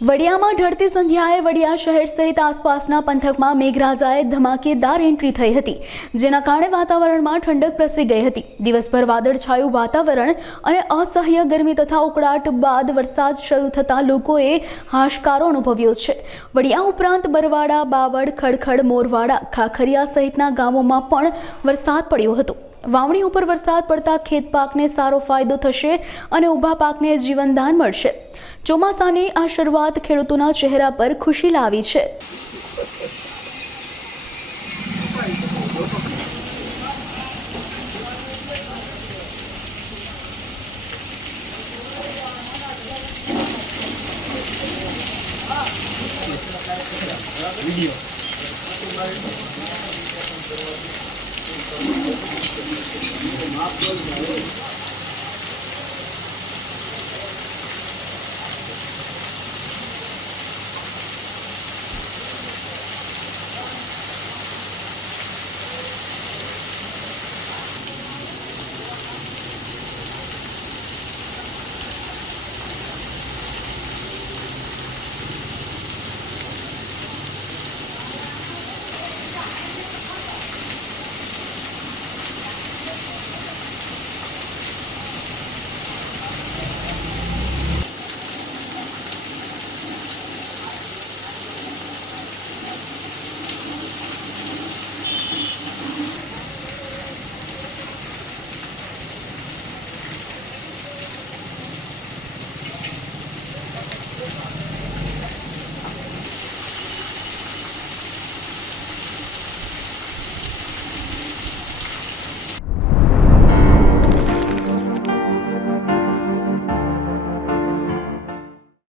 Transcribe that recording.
વડિયામાં ઢળતી સંધ્યાએ વડિયા શહેર સહિત આસપાસના પંથકમાં મેઘરાજાએ ધમાકેદાર એન્ટ્રી થઈ હતી, જેના કારણે વાતાવરણમાં ઠંડક પ્રસરી ગઈ હતી। દિવસભર વાદળછાયું વાતાવરણ અને અસહ્ય ગરમી તથા ઉકળાટ બાદ વરસાદ શરૂ થતાં લોકોએ હાશકારો અનુભવ્યો છે। વડિયા ઉપરાંત બરવાડા, બાવળ, ખડખડ, મોરવાડા, ખાખરિયા સહિતના ગામોમાં પણ વરસાદ પડ્યો હતો। વાવણી ઉપર વરસાદ પડતા ખેત પાકને સારો ફાયદો થશે અને ઊભા પાકને જીવનદાન મળશે। ચોમાસાની આ શરૂઆત ખેડૂતોના ચહેરા પર ખુશી લાવી છે।